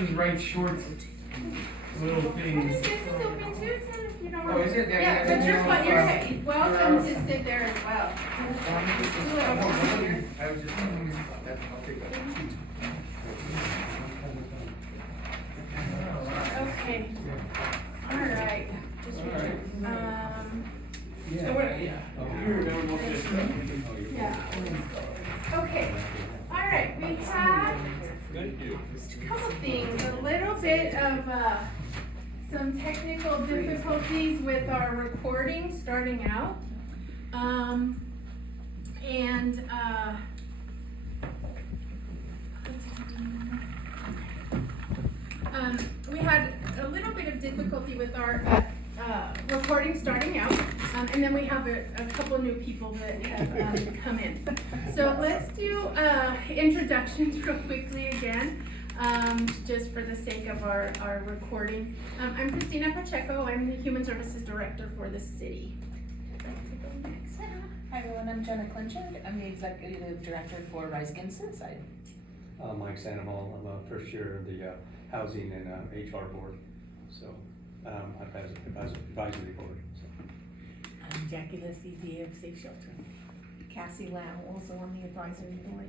just write short little things. This is open too, Tim, if you don't Oh, want. is it? Yeah, but you're welcome to sit there as well. I was just, I'll take that. Okay, all right. So what, yeah. Yeah. Okay, all right, we have just a couple things, a little bit of, some technical difficulties with our recording starting out. We had a little bit of difficulty with our recording starting out, and then we have a couple new people that have come in. So let's do introductions real quickly again, just for the sake of our recording. I'm Christina Pacheco. I'm the Human Services Director for the city. Hi everyone, I'm Jenna Clinchard. I'm the Executive Director for Rise Against Suicide. Mike Sandoval. I'm a first year of the Housing and HR Board. So I've had advisory board. So. I'm Jackie Leslie, DA of Safe Shelter. Cassie Lau, also on the advisory board.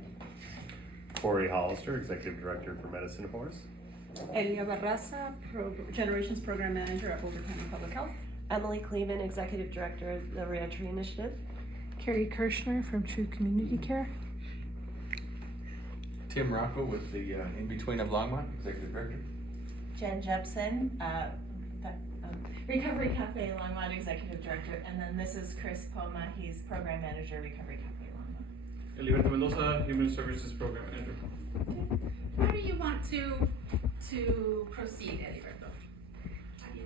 Corey Hollister, Executive Director for Medicine Force. Elia Barraza, Generations Program Manager at Boulder County Public Health. Emily Cleveland, Executive Director of the Reentry Initiative. Carrie Kirshner from True Community Care. Tim Rocco with the In-Between of Longmont, Executive Director. Jen Jepson, Recovery Cafe Longmont Executive Director. And then this is Chris Poma, he's Program Manager, Recovery Cafe Longmont. Eliberto Mendoza, Human Services Program Manager. How do you want to proceed, Eliberto?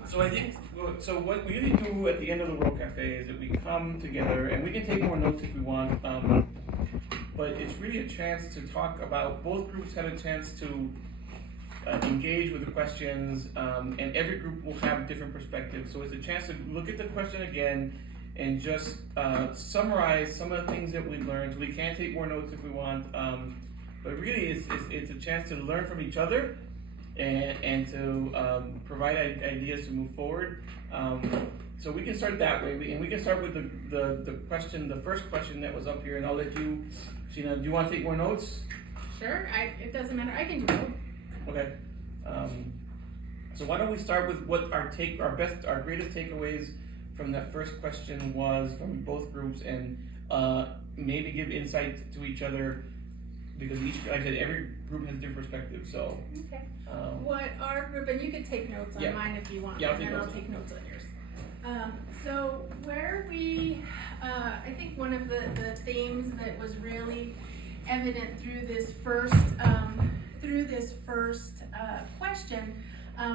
So I think, so what we usually do at the end of the World Cafe is that we come together and we can take more notes if we want, but it's really a chance to talk about, both groups had a chance to engage with the questions, and every group will have different perspectives. So it's a chance to look at the question again and just summarize some of the things that we learned. So we can take more notes if we want, but really it's a chance to learn from each other and to provide ideas to move forward. So we can start that way, and we can start with the question, the first question that was up here, and I'll let you, Sheena, do you want to take more notes? Sure, it doesn't matter, I can do both. Okay. So why don't we start with what our greatest takeaways from that first question was from both groups, and maybe give insight to each other, because each, like I said, every group has different perspectives, so. Okay. What our group, and you can take notes on mine if you want, and then I'll take notes on yours. So where we, I think one of the themes that was really evident through this first question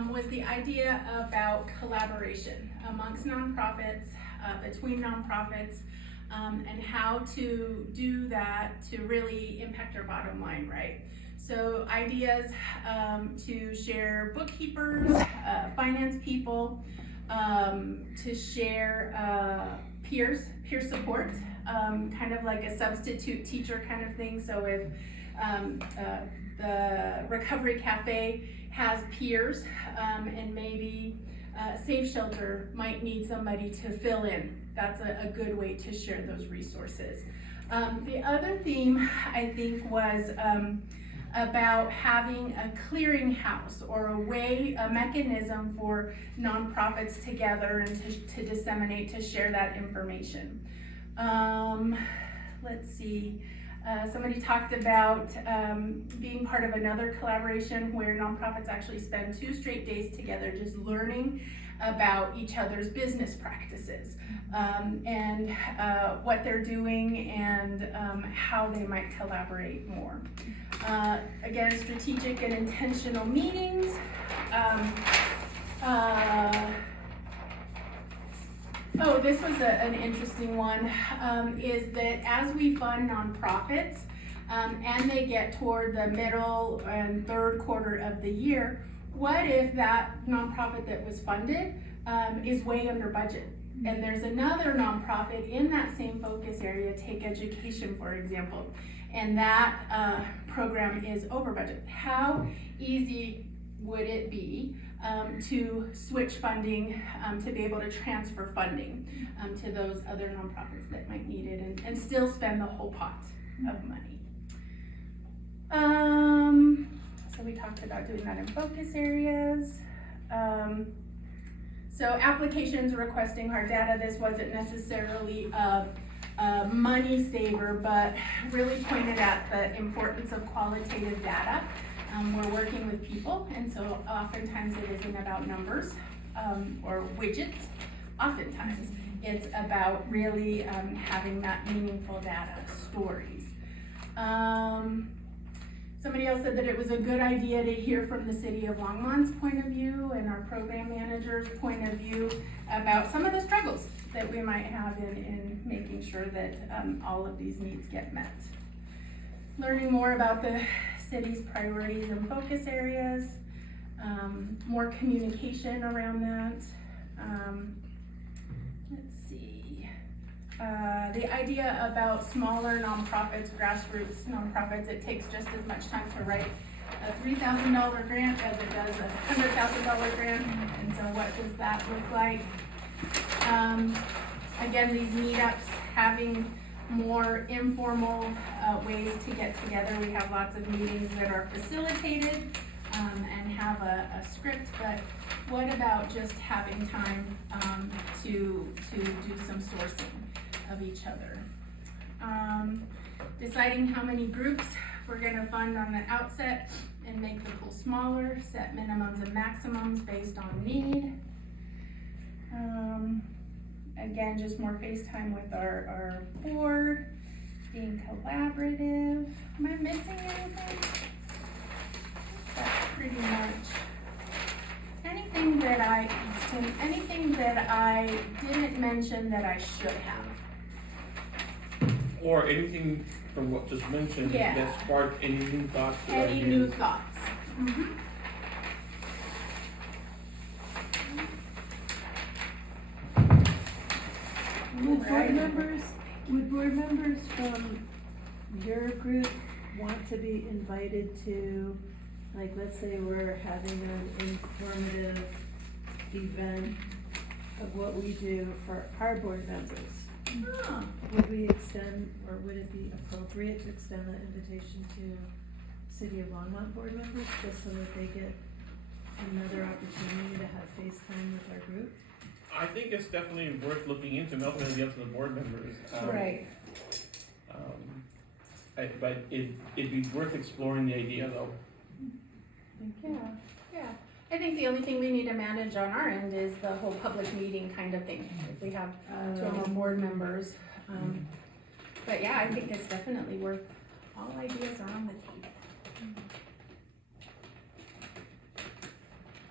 was the idea about collaboration amongst nonprofits, between nonprofits, and how to do that to really impact our bottom line, right? So ideas to share bookkeepers, finance people, to share peer support, kind of like a substitute teacher kind of thing. So if the Recovery Cafe has peers, and maybe Safe Shelter might need somebody to fill in. That's a good way to share those resources. The other theme, I think, was about having a clearinghouse or a mechanism for nonprofits together and to disseminate, to share that information. Let's see. Somebody talked about being part of another collaboration where nonprofits actually spend 2 straight days together just learning about each other's business practices, and what they're doing, and how they might collaborate more. Again, strategic and intentional meetings. Oh, this was an interesting one, is that as we fund nonprofits, and they get toward the middle and third quarter of the year, what if that nonprofit that was funded is way under budget? And there's another nonprofit in that same focus area, take education for example, and that program is over budget. How easy would it be to switch funding, to be able to transfer funding to those other nonprofits that might need it and still spend the whole pot of money. So we talked about doing that in focus areas. So applications requesting hard data, this wasn't necessarily a money saver, but really pointed at the importance of qualitative data. We're working with people, and so oftentimes it isn't about numbers or widgets. Oftentimes it's about really having that meaningful data, stories. Somebody else said that it was a good idea to hear from the city of Longmont's point of view and our program manager's point of view about some of the struggles that we might have in making sure that all of these needs get met. Learning more about the city's priorities and focus areas, more communication around that. Let's see. The idea about smaller nonprofits, grassroots nonprofits, it takes just as much time to write a $3,000 grant as it does a $100,000 grant, and so what does that look like? Again, these meetups, having more informal ways to get together. We have lots of meetings that are facilitated and have a script, but what about just having time to do some sourcing of each other? Deciding how many groups we're gonna fund on the outset and make the pool smaller, set minimums and maximums based on need. Again, just more FaceTime with our board, being collaborative. Am I missing anything? That's pretty much anything that I didn't mention that I should have. Or anything from what just mentioned Yeah. that sparked any new thoughts or Any ideas. new thoughts? Mm-hmm. Would board members from your group want to be invited to, like, let's say we're having an informative event of what we do for our board members? Oh. Would we extend, or would it be appropriate to extend the invitation to City of Longmont board members, just so that they get another opportunity to have FaceTime with our group? I think it's definitely worth looking into, and ultimately up to the board members. Right. But it'd be worth exploring the idea though. Yeah. I think the only thing we need to manage on our end is the whole public meeting kind of thing, if we have two or more board members. But yeah, I think it's definitely worth, all ideas are on the table.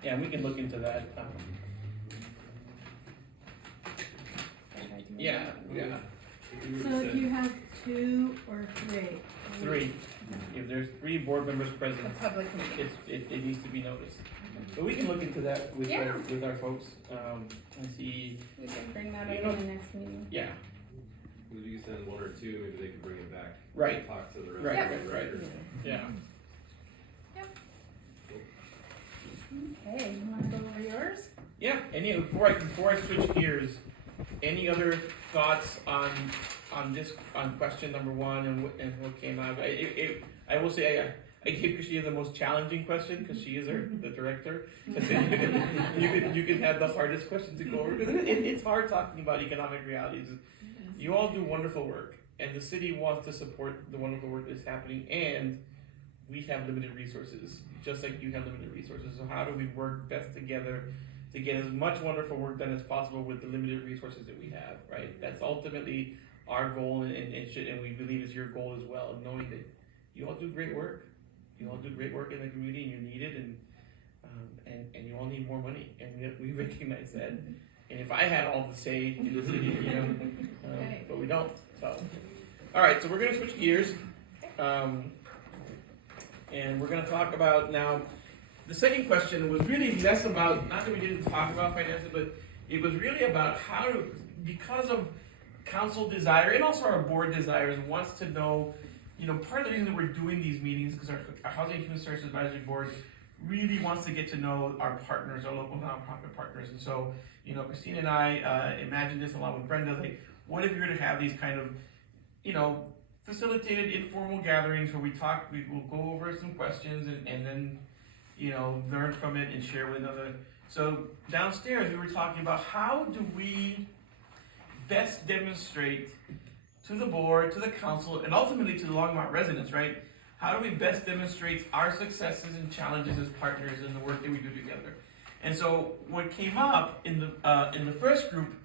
Yeah, we can look into that. Yeah. So if you have two or three? Three. If there's 3 board members present, The public meeting. it needs to be noticed. But we can look into that with Yeah. our folks, and see, We can bring that You up know- in the next meeting. yeah, If you send 1 or 2, maybe they can bring it back. Right. Talk to the rest. Right, of the right. directors. yeah. Okay, you wanna go over yours? Yeah, before I switch gears, any other thoughts on question number 1 and what came out? I will say I gave Christina the most challenging question because she is the director. you could have the hardest question to go over. It's hard talking about economic realities. You all do wonderful work, and the city wants to support the wonderful work that's happening, and we have limited resources, just like you have limited resources. So how do we work best together to get as much wonderful work done as possible with the limited resources that we have, right? That's ultimately our goal, and we believe is your goal as well, knowing that you all do great work. You all do great work in the community, and you're needed, and you all need more money, and we recognize that. And if I had all the say in the city, but we don't. So, all right, so we're gonna switch gears, and we're gonna talk about now. The second question was really less about, not that we didn't talk about finances, but it was really about how to, because of council desire and also our board desires, wants to know, part of the reason that we're doing these meetings, because our Housing and Human Services Advisory Board really wants to get to know our partners, our local nonprofit partners. And so, you know, Christine and I imagined this along with Brenda, like, what if we were to have these kind of, you know, facilitated informal gatherings where we will go over some questions and then, you know, learn from it and share with another. So downstairs we were talking about how do we best demonstrate to the board, to the council, and ultimately to the Longmont residents, right? How do we best demonstrate our successes and challenges as partners in the work that we do together? And so what came up in the first group,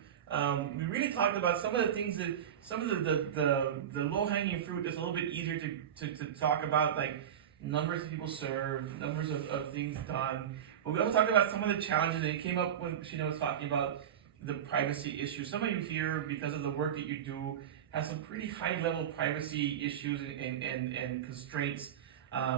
we really talked about some of the things that, some of the low-hanging fruit that's a little bit easier to talk about, like numbers of people served, numbers of things done. But we also talked about some of the challenges, and it came up when Sheena was talking about the privacy issues. Some of you here, because of the work that you do, have some pretty high-level privacy issues and constraints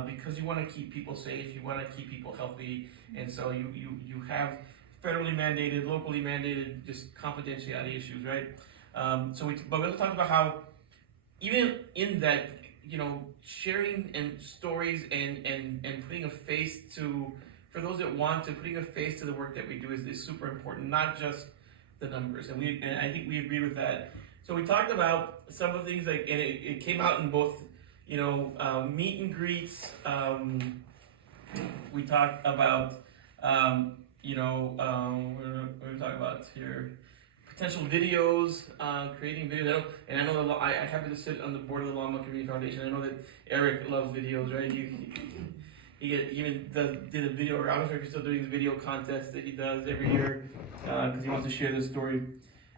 because you want to keep people safe, you want to keep people healthy, and so you have federally mandated, locally mandated, just confidentiality issues, right? But we also talked about how even in that, you know, sharing and stories and putting a face to, for those that want to, putting a face to the work that we do is super important, not just the numbers. And I think we agree with that. So we talked about some of the things like, and it came out in both, you know, meet and greets. We talked about, you know, what are we talking about here? Potential videos, creating videos. And I know I happen to sit on the board of the Longmont Community Foundation. I know that Eric loves videos, right? He even did a video, or I don't know if he's still doing the video contest that he does every year because he wants to share this story.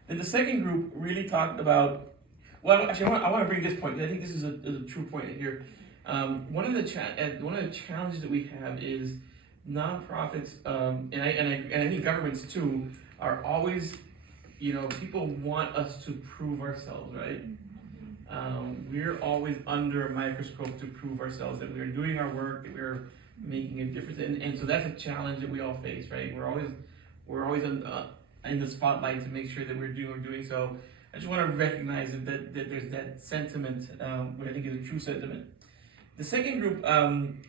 And the second group really talked about, well, actually, I want to bring this point, because I think this is a true point here. One of the challenges that we have is nonprofits, and I think governments too, are always, you know, people want us to prove ourselves, right? We're always under a microscope to prove ourselves that we are doing our work, that we're making a difference, and so that's a challenge that we all face, right? We're always in the spotlight to make sure that we're doing so. I just want to recognize that there's that sentiment, what I think is a true sentiment. The second group,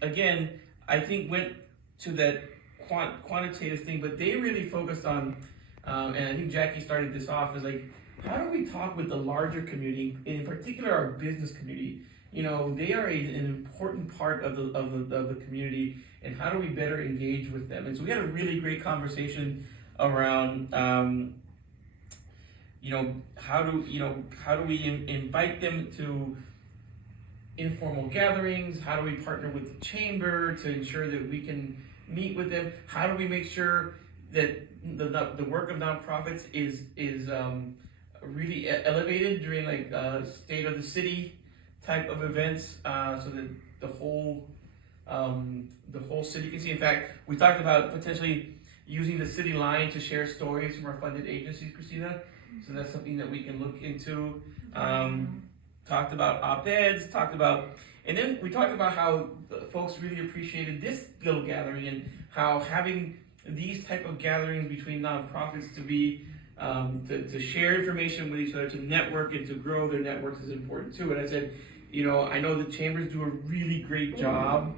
again, I think went to that quantitative thing, but they really focused on, and I think Jackie started this off, is like, how do we talk with the larger community, in particular our business community? You know, they are an important part of the community, and how do we better engage with them? And so we had a really great conversation around, you know, how do we invite them to informal gatherings? How do we partner with the chamber to ensure that we can meet with them? How do we make sure that the work of nonprofits is really elevated during like state of the city type of events, so that the whole city can see. In fact, we talked about potentially using the city line to share stories from our funded agencies, Christina. So that's something that we can look into. Talked about op-eds, and then we talked about how folks really appreciated this little gathering, and how having these type of gatherings between nonprofits to be to share information with each other, to network and to grow their networks is important too. And I said, you know, I know the chambers do a really great job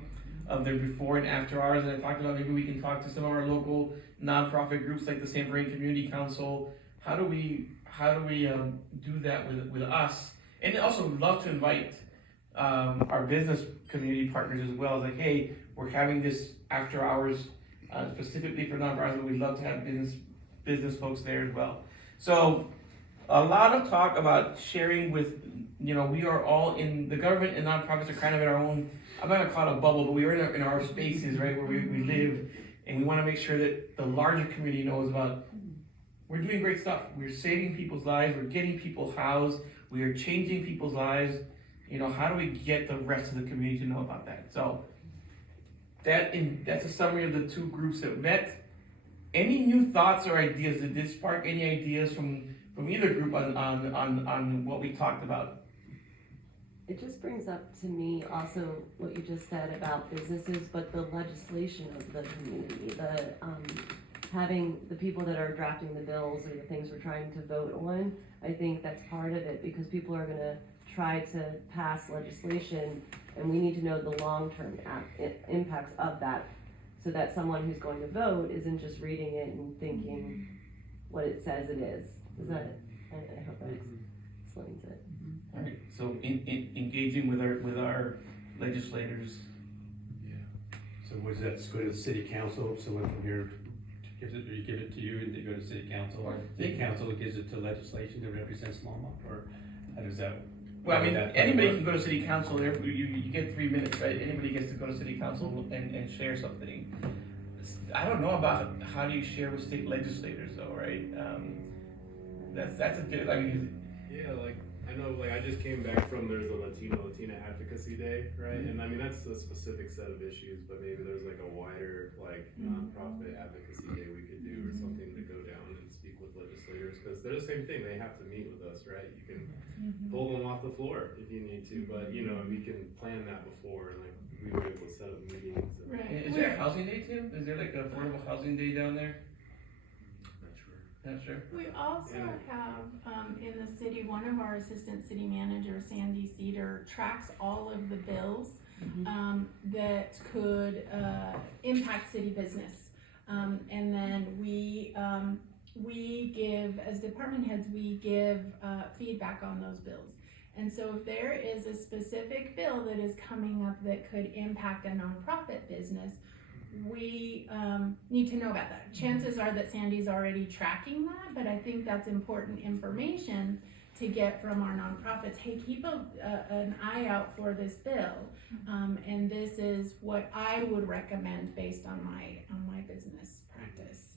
of their before and after hours, and I talked about maybe we can talk to some of our local nonprofit groups like the San Fernando Community Council. How do we do that with us? And also love to invite our business community partners as well. It's like, hey, we're having this after hours specifically for nonprofits, but we'd love to have business folks there as well. So a lot of talk about sharing with, you know, we are all in, the government and nonprofits are kind of in our own, I'm not gonna call it a bubble, but we are in our spaces, right, where we live, and we wanna make sure that the larger community knows about, we're doing great stuff. We're saving people's lives, we're getting people housed, we are changing people's lives. You know, how do we get the rest of the community to know about that? So that's a summary of the two groups that met. Any new thoughts or ideas? Did this spark any ideas from either group on what we talked about? It just brings up to me also what you just said about businesses, but the legislation of the community, having the people that are drafting the bills or the things we're trying to vote on. I think that's part of it, because people are gonna try to pass legislation, and we need to know the long-term impacts of that. so that someone who's going to vote isn't just reading it and thinking what it says it is. Does that, I hope that explains it. Alright, so engaging with our legislators. So was that, go to the city council, if someone from here gives it, or you give it to you and they go to city council, or city council gives it to legislation that represents Longmont, or how does that? Well, I mean, that anybody work? can go to city council, you get 3 minutes, right? Anybody gets to go to city council and share something. I don't know about how do you share with state legislators though, right? That's a good, I mean, Yeah, like, I know, like, I just came back from, there's a Latina Advocacy Day, right? And I mean, that's a specific set of issues, but maybe there's like a wider, like, nonprofit advocacy day we could do, or something to go down and speak with legislators, because they're the same thing, they have to meet with us, right? You can pull them off the floor if you need to, but, you know, we can plan that before, and like, we were able to set up meetings. And, Right. is there a housing day too? Is there like an affordable housing day down there? Not sure. We also have, in the city, one of our assistant city managers, Sandy Cedar, tracks all of the bills, that could, impact city business. And then we give, as department heads, we give, feedback on those bills. And so if there is a specific bill that is coming up that could impact a nonprofit business, we need to know about that. Chances are that Sandy's already tracking that, but I think that's important information to get from our nonprofits. Hey, keep an eye out for this bill, and this is what I would recommend based on my business practice.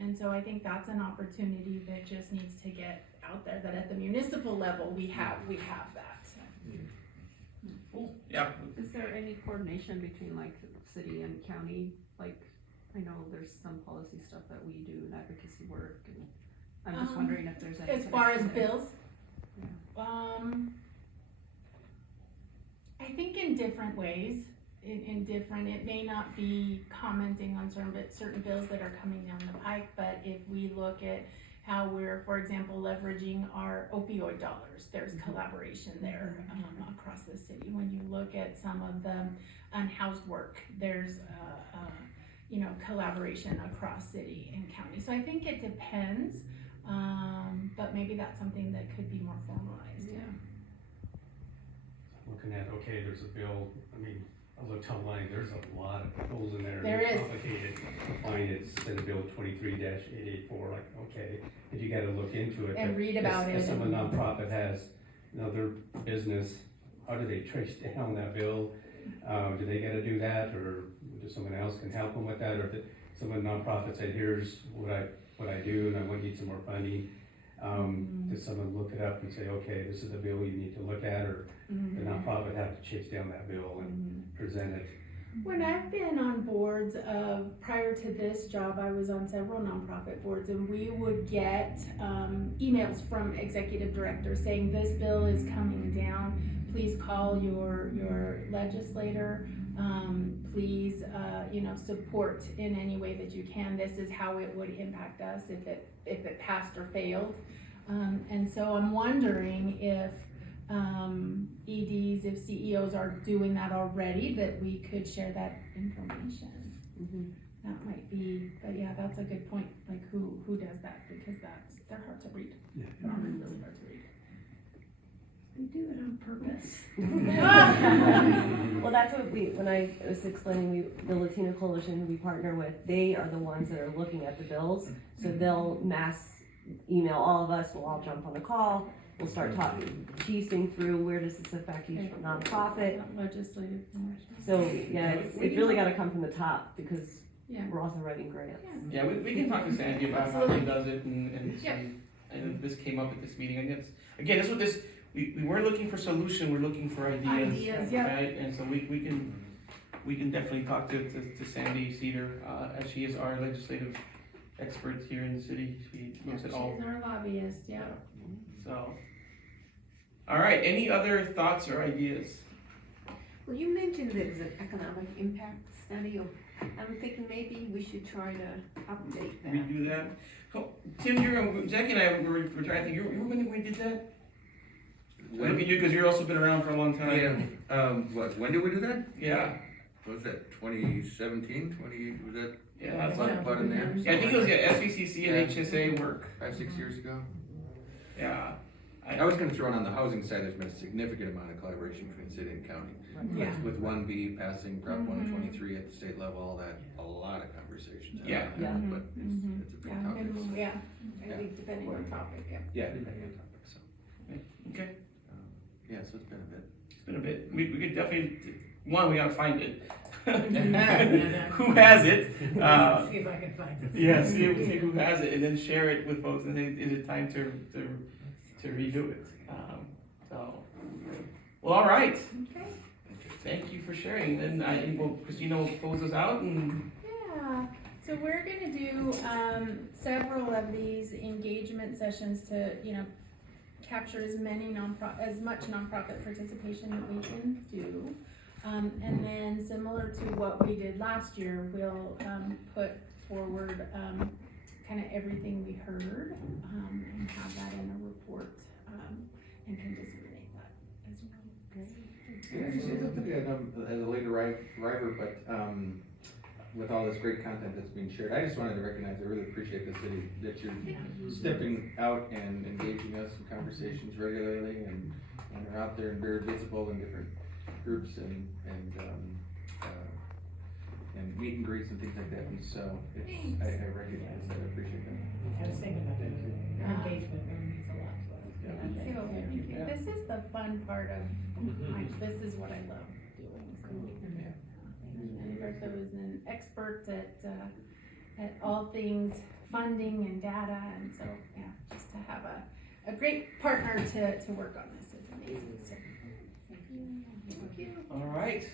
And so I think that's an opportunity that just needs to get out there, that at the municipal level we have that. Cool. Yeah. Is there any coordination between like city and county? Like, I know there's some policy stuff that we do and advocacy work, and I'm just wondering if there's any. As far as connection there. bills? I think in different ways, in different, it may not be commenting on certain bills that are coming down the pike, but if we look at how we're, for example, leveraging our opioid dollars, there's collaboration there across the city. When you look at some of the unhoused work, there's collaboration across city and county. So I think it depends, but maybe that's something that could be more formalized. Yeah. Looking at, okay, there's a bill, I mean, I looked online, there's a lot of bills in there. There They're is. complicated. Mine is Senate Bill 23-884, like, okay, if you gotta look into it. And but read about if it some and- nonprofit has another business, how do they trace down that bill? Do they gotta do that, or does someone else can help them with that, or if some nonprofit said, here's what I do, and I want to need some more funding? Does someone look it up and say, okay, this is the bill you need to look at, or the nonprofit have to chase down that bill and present it? When I've been on boards prior to this job, I was on several nonprofit boards, and we would get emails from executive directors saying this bill is coming down. Please call your legislator. Please, support in any way that you can. This is how it would impact us if it passed or failed. And so I'm wondering if EDs, if CEOs are doing that already, that we could share that information. That might be, but yeah, that's a good point. Like who does that? Because they're hard to read. Yeah. They're really hard to read. We do it on purpose. Well, that's what when I was explaining, the Latino Coalition who we partner with, they are the ones that are looking at the bills. So they'll mass email all of us, we'll all jump on the call, we'll start talking, piecing through where does this affect each nonprofit. Legislative. So, yeah, it's really gotta come from the top, because Yeah. we're also writing grants. Yeah, we can talk to Sandy about how he does it and Yeah. see. And this came up at this meeting, and it's, again, that's what this, we weren't looking for solution, we're looking for ideas. Ideas, yeah. Right, and so we can definitely talk to Sandy Cedar, as she is our legislative expert here in the city, she looks at all. She's our lobbyist, yeah. So, all right, any other thoughts or ideas? Well, you mentioned there's an economic impact study. I'm thinking maybe we should try to update that. We do that? Oh, Tim, Jackie and I were trying to think, you were when we did that? Look at you, because you've also been around for a long time. Yeah, when did we do that? Yeah. what was that, 2017, was that? Yeah, that's About- about in there? Yeah, I think it was, SVCC and HSA work, 5-6 years ago? yeah. I was gonna throw in on the housing side, there's been a significant amount of collaboration between city and county. Yeah. With 1B passing Prop Mhm. 123 at the state level, all that, a lot of conversations. have Yeah. happened, Yeah. But it's a big topic. And, yeah, I Yeah. think depending on topic, yeah. Yeah, depending on topic, so. Okay, Yeah, so it's been a bit. it's been a bit, we could definitely, one, we gotta find it. Who has it? See if I can find it. Yeah, see who has it, and then share it with folks, and say, is it time to redo it? Well, all right, Okay. thank you for sharing, then Christina will close us out, and Yeah, so we're gonna do, several of these engagement sessions to, capture as much nonprofit participation that we can do. And then similar to what we did last year, we'll, put forward, kinda everything we heard, and have that in a report, and can disseminate that as well. Yeah, it's up to me, as a late arriver, but, with all this great content that's being shared, I just wanted to recognize, I really appreciate the city, that you're stepping out and engaging us in conversations regularly, and are out there and very visible in different groups and meet and greets and things like that, and so it's, I recognize that, I appreciate that. I was thinking about that, your engagement really means a lot to us. Thank you, thank you. This is the fun part of, this is what I love doing, so. And Bertha was an expert at all things funding and data, and so, yeah, just to have a great partner to work on this is amazing, so. Thank you. all right,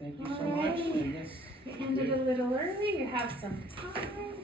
thank you so All much, right. and yes. We ended a little early, you have some time.